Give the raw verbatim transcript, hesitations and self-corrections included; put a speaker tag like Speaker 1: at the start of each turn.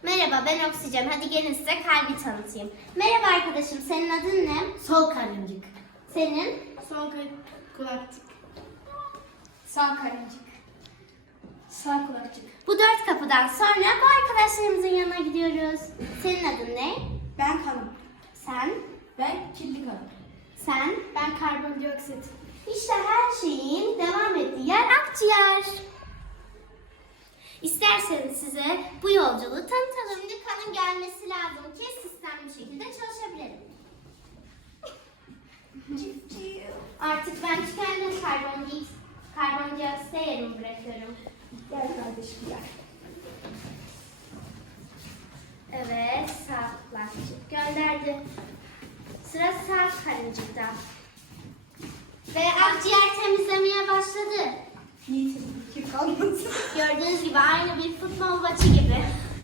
Speaker 1: Merhaba, ben Oksijen. Hadi gelin size kalbi tanıtayım. Merhaba arkadaşım, senin adın ne?
Speaker 2: Sol karıncık.
Speaker 1: Senin?
Speaker 2: Sol kulakçık.
Speaker 1: Sağ karıncık.
Speaker 2: Sağ kulakçık.
Speaker 1: Bu dört kapıdan sonra bu arkadaşlarımızın yanına gidiyoruz. Senin adın ne?
Speaker 2: Ben kanım.
Speaker 1: Sen?
Speaker 2: Ben kirli kanım.
Speaker 1: Sen?
Speaker 2: Ben karbondioksit.
Speaker 1: İşte her şeyin devam ettiği yer akciğer. İsterseniz size bu yolculuğu tanıtalım. Şimdi kanın gelmesi lazım ki sistemli bir şekilde çalışabilelim. Artık ben tükendim, karbondioksit, karbondioksite yerimi bırakıyorum.
Speaker 2: Gel kardeşim gel.
Speaker 1: Evet, sağ kulakçık gönderdi. Sıra sağ karıncıkta. Ve akciğer temizlemeye başladı.
Speaker 2: Yiğitim kim kalmasın.
Speaker 1: Gördüğünüz gibi aynı bir futbol maçı gibi.